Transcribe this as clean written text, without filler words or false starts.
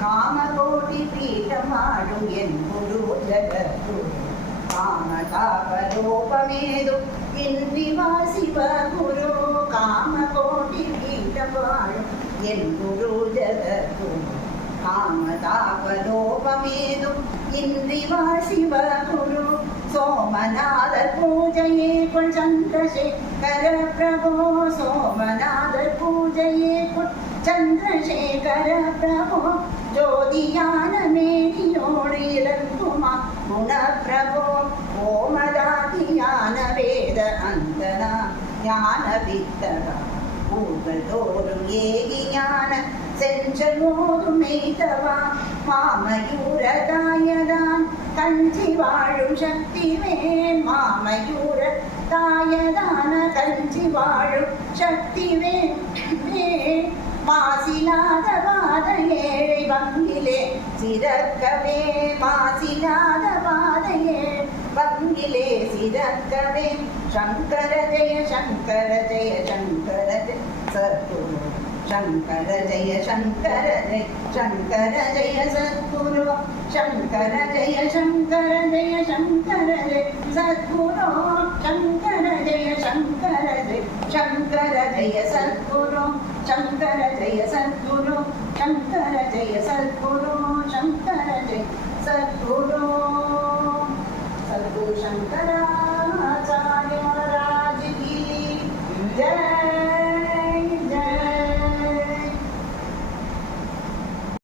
காமகோடி பீட்டமாடும் என் குரு ஜகத்குரு காமதாபரூபமேதும் இன்றிவா சிவகுரு காமகோடி பீட்டமாடும் என் குரு ஜகத்குரு காமதாபலோபமேதும் இன்றிவா சிவகுரு சோமநாதர் பூஜையே கொள் சந்திரசேகர பிரபோ சோமநாதர் பூஜையே கொள் சந்திரசேகர பிரபோ ஜோதியான மேனியோடு இறங்குமா குணப்பிரபோ ஓமதாதியான வேத அந்தனா ஞான வித்தகா ஊர்கள் தோறும் ஏகி ஞான செஞ்சல் மோதும் மெய்தவா மாமயூரதாயதான் கஞ்சி வாழும் சக்திவேன் மாமயூர தாயதான கஞ்சி வாழும் சக்திவேன் மாசிலாத பாத ஏழை வங்கிலே சிறக்கவே மாசிலாத பாத ஏழை வங்கிலே சிறக்கவே சங்கர ஜெய சங்கர ஜெய சங்கர ஜெய சத்குரு சங்கர ஜெய சங்கர ஜெய சங்கர ஜெய சத்குரு சங்கர ஜெய சங்கர ஜெய சங்கர ஜெய சத்குரு சங்கர ஜெய சங்கர ஜெய சங்கர ஜெய சத்குரு சங்கர ஜெய சத்குரு சங்கர ஜெய சத்குரு சங்கர ஜெய சத்குரு